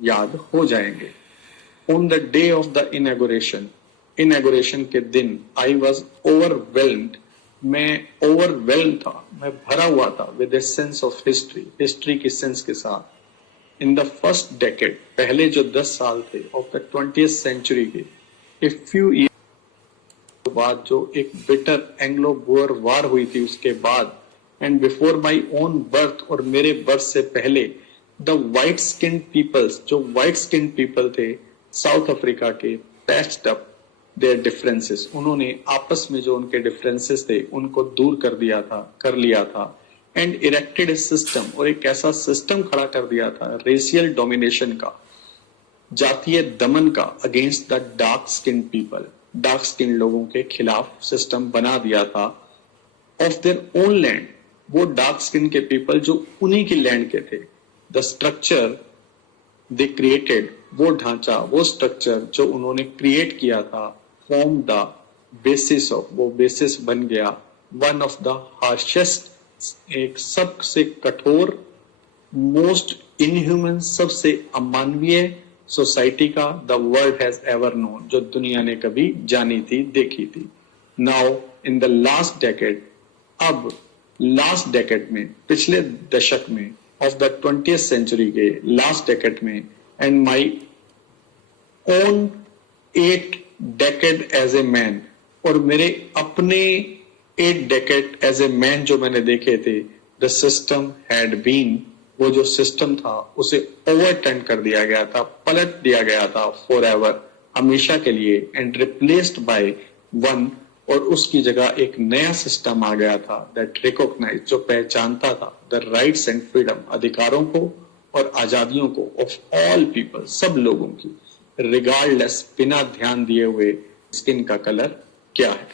याद हो जाएंगे। On the day of the inauguration के दिन आई वॉज ओवरवेल्म्ड, मैं ओवरवेल्म था, मैं भरा हुआ था with a sense of history की सेंस के साथ। इन द फर्स्ट डेकेड, पहले जो 10 साल थे ऑफ द 20th सेंचुरी के, ए फ्यू ईयर बाद जो एक बिटर एंग्लो बोअर वार हुई थी उसके बाद, and before my own birth, और मेरे बर्थ से पहले, द वाइट स्किन पीपल्स, जो वाइट स्किन पीपल थे साउथ अफ्रीका के, पैच्ड अप देयर डिफरेंसेस, उन्होंने आपस में जो उनके डिफरेंसेस थे उनको दूर कर लिया था, एंड इरेक्टेड ए सिस्टम, और एक ऐसा सिस्टम खड़ा कर दिया था रेशियल डोमिनेशन का, जातीय दमन का, against the dark skin people, dark skin लोगों के खिलाफ सिस्टम बना दिया था, ऑफ देयर ओन लैंड, वो डार्क स्किन के पीपल जो उन्हीं की लैंड के थे। द स्ट्रक्चर दे क्रिएटेड, वो ढांचा, वो स्ट्रक्चर जो उन्होंने क्रिएट किया था, फॉर्म द बेसिस ऑफ, वो बेसिस बन गया वन ऑफ द हार्शेस्ट, एक सबसे कठोर, मोस्ट इनह्यूमन, सबसे अमानवीय सोसाइटी का the world has ever known, जो दुनिया ने कभी जानी थी, देखी थी। Now in the last decade, अब लास्ट डेकेड में, पिछले दशक में ऑफ द 20th सेंचुरी के लास्ट डेकेड में, and my own 8 decade as a man, और मेरे अपने 8 डेकेड एज ए मैन जो मैंने देखे थे, द सिस्टम हैड बीन, वो जो सिस्टम था उसे ओवरटर्न कर दिया गया था, पलट दिया गया था फॉर एवर, हमेशा के लिए, एंड रिप्लेस्ड बाय वन, और उसकी जगह एक नया सिस्टम आ गया था दैट रिकॉग्नाइज, जो पहचानता था द राइट्स एंड फ्रीडम, अधिकारों को और आजादियों को, ऑफ ऑल पीपल, सब लोगों की, रिगार्डलेस, बिना ध्यान दिए हुए स्किन का कलर क्या है।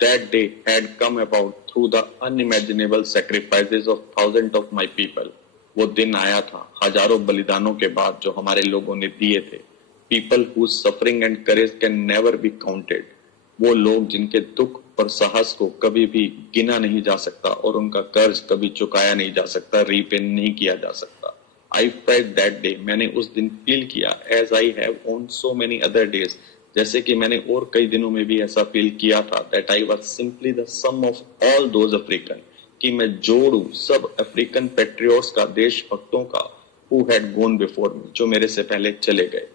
That day had come about through the unimaginable sacrifices of thousands of my people. वो दिन आया था हजारों बलिदानों के बाद जो हमारे लोगों ने दिए थे। People whose suffering and courage can never be counted. वो लोग जिनके दुख और साहस को कभी भी गिना नहीं जा सकता और उनका कर्ज कभी चुकाया नहीं जा सकता, रीपे नहीं किया जा सकता। I felt that day, मैंने उस दिन फील किया, as I have on so many other days, जैसे कि मैंने और कई दिनों में भी ऐसा फील किया था, that I was simply the sum of all those African, कि मैं जोड़ू सब अफ्रीकन पेट्रियोट्स का, देशभक्तों का, who had gone before me, जो मेरे से पहले चले गए।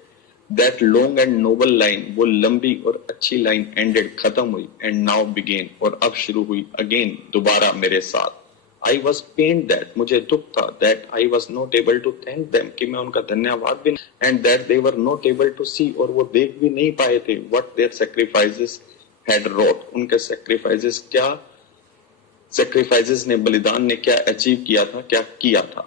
That long and noble line, वो लंबी और अच्छी लाइन ended, खत्म हुई, and now began, और अब शुरू हुई again, दोबारा मेरे साथ। I was pained that, मुझे दुख था, that I was not able to thank them, कि मैं उनका धन्यवाद भी, and that they were not able to see, और वो देख भी नहीं पाए थे, what their sacrifices had wrought, उनके sacrifices ने, बलिदान ने क्या अचीव किया था, क्या किया था।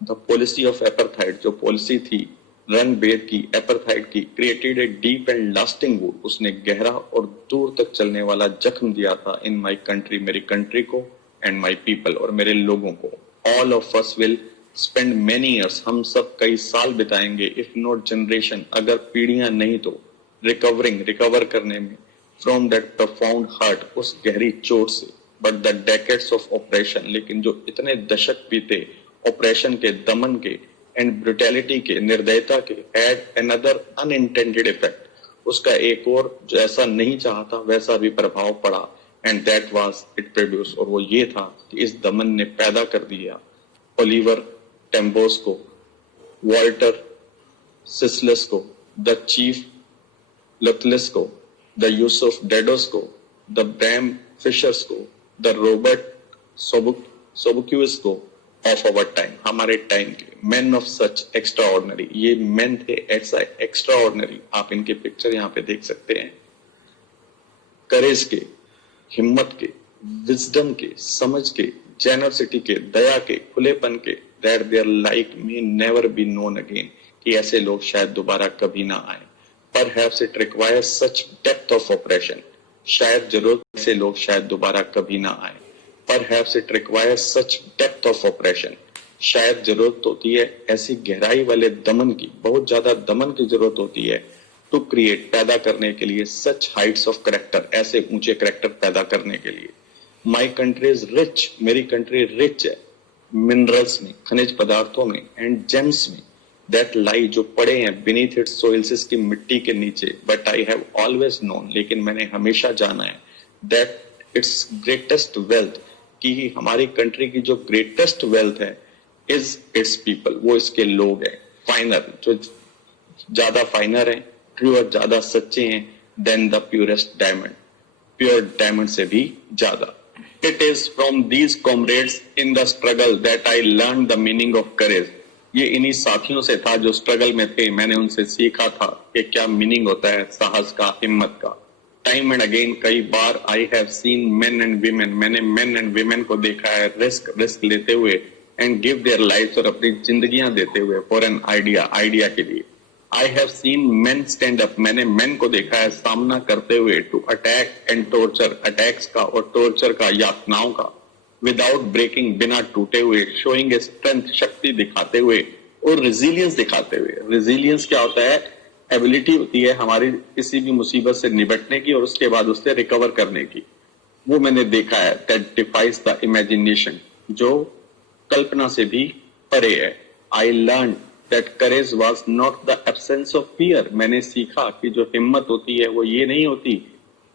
The policy of apartheid, जो पॉलिसी थी रंग-भेद की, एपरथाइड की, created a deep and lasting wound, उसने गहरा और दूर तक चलने वाला जख्म दिया था in my country, मेरी कंट्री को, and my people, और मेरे लोगों को। All of us will spend many years, हम सब कई साल बिताएंगे, if not generation, अगर पीढ़ियां नहीं तो, रिकवर करने में, from that profound hurt, उस गहरी चोट से, but the decades of oppression, लेकिन जो इतने दशक बीते ऑपरेशन के, दमन के, and brutality के, निर्दयता के, had another unintended effect, उसका एक और जो ऐसा नहीं चाहता वैसा भी प्रभाव पड़ा, and that was it produced, और वो ये था कि इस दमन ने पैदा कर दिया ओलिवर टेम्बोस को, वॉल्टर सिसलस को, द चीफ लथलेस को, द यूसुफ डेडोस को, द ब्रैम फिशर्स को, द रॉबर्ट सोबुक्यूस को, ऑफ आवर टाइम, हमारे टाइम के, मैन ऑफ सच एक्स्ट्राऑर्डिनरी, ये मैन थे ऐसा एक्स्ट्राऑर्डिनरी, आप इनके पिक्चर यहाँ पे देख सकते हैं, करेज के, हिम्मत के, विजडम के, समझ के, जेनरसिटी के, दया के, खुलेपन के, that their like may never be known again, कि ऐसे लोग शायद दोबारा कभी ना आए। Perhaps it requires such depth of oppression, शायद जरूरत ऐसे लोग शायद दोबारा कभी ना आए। Perhaps it requires such depth of oppression, शायद जरूरत होती है ऐसी गहराई वाले दमन की, बहुत ज्यादा दमन की जरूरत होती है, टू क्रिएट, पैदा करने के लिए, सच हाइट्स ऑफ करेक्टर, ऐसे ऊंचे करेक्टर पैदा करने के लिए। माई कंट्री इज रिच, मेरी कंट्री रिच है, मिनरल्स में, खनिज पदार्थों में, एंड जेम्स में, दैट लाई जो पड़े हैं बीनीथ इट्स सोइल्स इसकी मिट्टी के नीचे, but I have always known, लेकिन मैंने हमेशा जाना है दैट इट्स ग्रेटेस्ट वेल्थ, कि हमारी कंट्री की जो ग्रेटेस्ट वेल्थ है इज इट्स पीपल, वो इसके लोग हैं। फाइनर जो ज्यादा फाइनर है, ट्रूअर ज्यादा सच्चे हैं than the purest diamond, pure diamond से भी ज्यादा। It is from these comrades in the struggle that I learn the meaning of courage. ये इन्हीं साथियों से था जो स्ट्रगल में थे, मैंने उनसे सीखा था कि क्या मीनिंग होता है साहस का, हिम्मत का। टाइम एंड अगेन कई बार I have seen men and women, मैंने मेन एंड वीमेन को देखा है रिस्क लेते हुए एंड गिव देयर लाइफ, और अपनी जिंदगियां देते हुए फॉर एन आइडिया के लिए। I have seen men stand up, मैंने मेन को देखा है सामना करते हुए to attack and torture, attacks का और टॉर्चर का, यातनाओं का, विदाउट ब्रेकिंग, बिना टूटे हुए, शोइंग ए स्ट्रेंथ, शक्ति दिखाते हुए और रेजिलियंस दिखाते हुए। रेजिलियंस क्या होता है? एबिलिटी होती है हमारी किसी भी मुसीबत से निपटने की और उसके बाद उससे रिकवर करने की। वो मैंने देखा है दैट डिफाइज द इमेजिनेशन, जो कल्पना से भी परे है। I learn that courage was not the absence of fear, मैंने सीखा कि जो हिम्मत होती है वो ये नहीं होती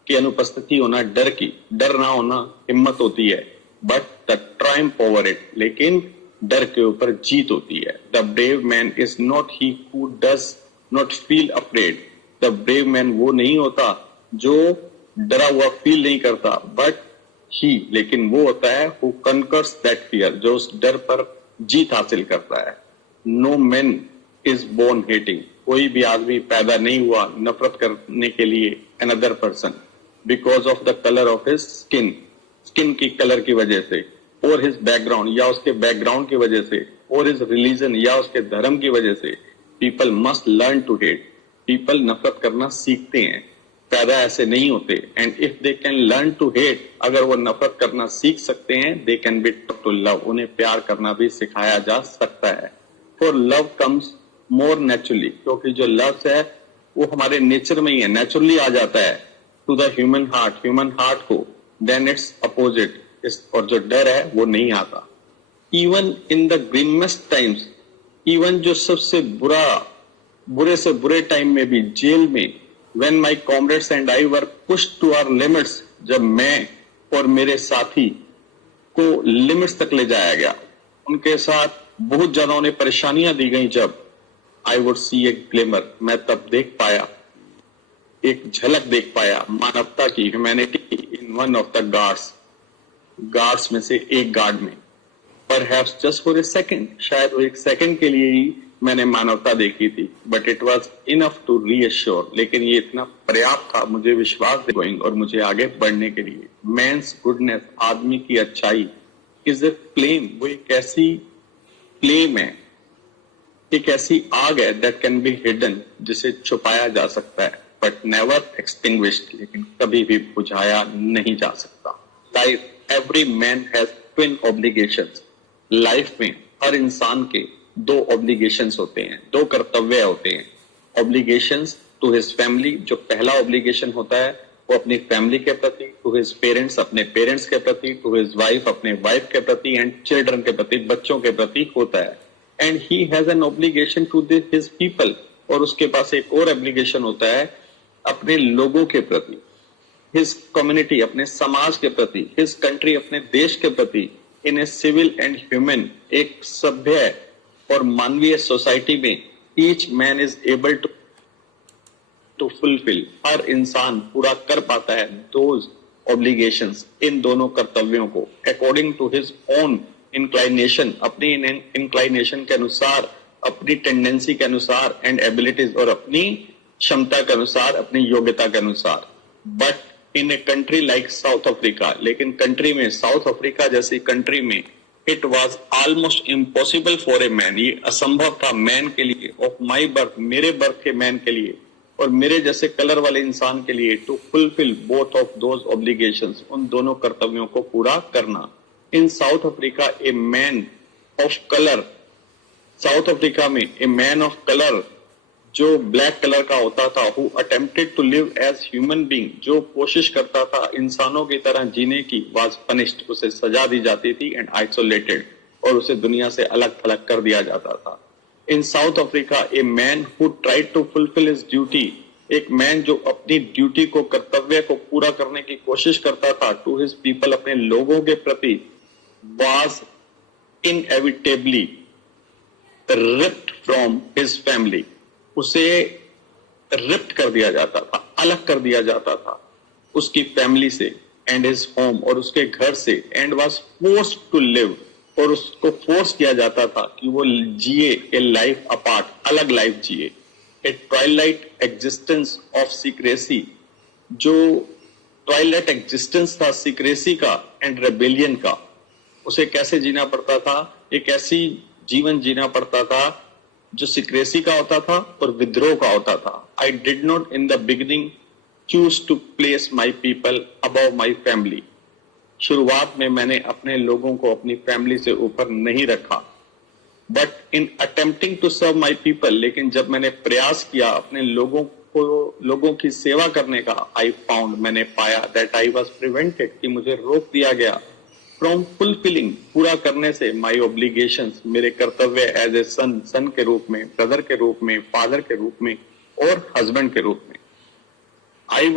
कि अनुपस्थिति होना डर की, डर ना होना हिम्मत होती है, but the Triumph over it, लेकिन डर के ऊपर जीत होती है। The brave man is not he who does not feel afraid, the brave man वो नहीं होता जो डरा हुआ फील नहीं करता, बट ही, लेकिन वो होता है हु कनकर्स दैट फियर, जो उस डर पर जीत हासिल करता है। No man is born hating, कोई भी आदमी पैदा नहीं हुआ नफरत करने के लिए another person, because of the colour of his skin, skin की कलर की वजह से, और हिज बैकग्राउंड या उसके बैकग्राउंड की वजह से, और हिज रिलीजन या उसके धर्म की वजह से। People must learn to hate, people नफरत करना सीखते हैं, पैदा ऐसे नहीं होते। And if they can learn to hate, अगर वो नफरत करना सीख सकते हैं, they can be taught to love, उन्हें प्यार करना भी सिखाया जा सकता है। For love comes more naturally, क्योंकि जो लव है वो हमारे नेचर में ही है, नेचुरली आ जाता है टू द ह्यूमन हार्ट को, देन इट्स अपोजिट, और जो डर है वो नहीं आता। Even in the grimmest times, even जो सबसे बुरे से बुरे टाइम में भी, जेल में, when my comrades and I were pushed to our limits, जब मैं और मेरे साथी को लिमिट्स तक ले जाया गया, उनके साथ बहुत ज्यादा उन्हें परेशानियां दी गई, जब I would see a glimmer, मैं तब देख पाया, एक झलक देख पाया मानवता की, humanity in one of the guards में से एक गार्ड में। Perhaps just for a second, शायद वो एक सेकंड के लिए ही मैंने मानवता देखी थी, but it was enough to reassure, लेकिन ये इतना पर्याप्त था मुझे विश्वास गोइंग, और मुझे आगे बढ़ने के लिए। मैंस गुडनेस, आदमी की अच्छाई, इज ए फ्लेम, वो एक ऐसी फ्लेम है, एक ऐसी आग है दैट कैन बी हिडन, जिसे छुपाया जा सकता है, बट नेवर एक्सटिंग्विश्ड, लेकिन कभी भी बुझाया नहीं जा सकता। Life every man has twin obligations, life में हर इंसान के दो ऑब्लिगेशंस होते हैं, दो कर्तव्य होते हैं। ऑब्लिगेशंस टू हिज फैमिली, जो पहला ऑब्लिगेशन होता है वो अपनी फैमिली के प्रति, टू हिज पेरेंट्स, अपने पेरेंट्स के प्रति, टू हिज वाइफ, अपने वाइफ के प्रति, एंड चिल्ड्रन के प्रति, बच्चों के प्रति होता है। And he has an obligation to his people, और उसके पास एक और ऑब्लिगेशन होता है अपने लोगों के प्रति, हिज कम्युनिटी, अपने समाज के प्रति, हिज कंट्री, अपने देश के प्रति, in a civil and human, एक सभ्य और मानवीय सोसाइटी में each man is able to fulfil, हर इंसान पूरा कर पाता है दोज ऑब्लिगेशंस, इन दोनों कर्तव्यों को, according to his own inclination, अपनी इंक्लाइनेशन के अनुसार, अपनी टेंडेंसी के अनुसार, एंड एबिलिटीज, और अपनी क्षमता के अनुसार, अपनी योग्यता के अनुसार। But in a country like south Africa, लेकिन कंट्री में, साउथ अफ्रीका जैसी कंट्री में, it was almost impossible for a man, ये असंभव था मैन के लिए, ऑफ माई बर्थ, मेरे बर्थ के मैन के लिए, और मेरे जैसे कलर वाले इंसान के लिए, to fulfil both of those obligations, उन दोनों कर्तव्यों को पूरा करना। In South Africa a man of colour, South Africa में ए मैन ऑफ कलर, जो ब्लैक कलर का होता था, who attempted to live as human being, जो कोशिश करता था इंसानों की तरह जीने की, वाज पनिश्ड, उसे सजा दी जाती थी, एंड आइसोलेटेड, और उसे दुनिया से अलग थलग कर दिया जाता था। In South Africa, a man who tried to fulfill his duty, एक मैन जो अपनी ड्यूटी को, कर्तव्य को पूरा करने की कोशिश करता था टू हिज पीपल, अपने लोगों के प्रति, was inevitably ripped from his family. उसे रिप्ट कर दिया जाता था, अलग कर दिया जाता था उसकी फैमिली से, एंड हिज होम, और उसके घर से, and was forced to live, और उसको फोर्स किया जाता था कि वो जिए ए लाइफ अपार्ट, अलग लाइफ जिए, a twilight existence of secrecy, जो ट्वाइलाइट एग्जिस्टेंस था सीक्रेसी का एंड रेबेलियन का, उसे कैसे जीना पड़ता था, एक ऐसी जीवन जीना पड़ता था जो सीक्रेसी का होता था और विद्रोह का होता था. I did not in the beginning choose to place my people above my family. शुरुआत में मैंने अपने लोगों को अपनी फैमिली से ऊपर नहीं रखा. But in attempting to serve my people, लेकिन जब मैंने प्रयास किया अपने लोगों की सेवा करने का, आई फाउंड, मैंने पाया, दैट आई वॉज प्रिवेंटेड, कि मुझे रोक दिया गया फ्रॉम फुलफिलिंग, पूरा करने से, माई ऑब्लिगेशंस, मेरे कर्तव्य एज ए सन के रूप में, ब्रदर के रूप में, फादर के रूप में और हस्बैंड के रूप में. आई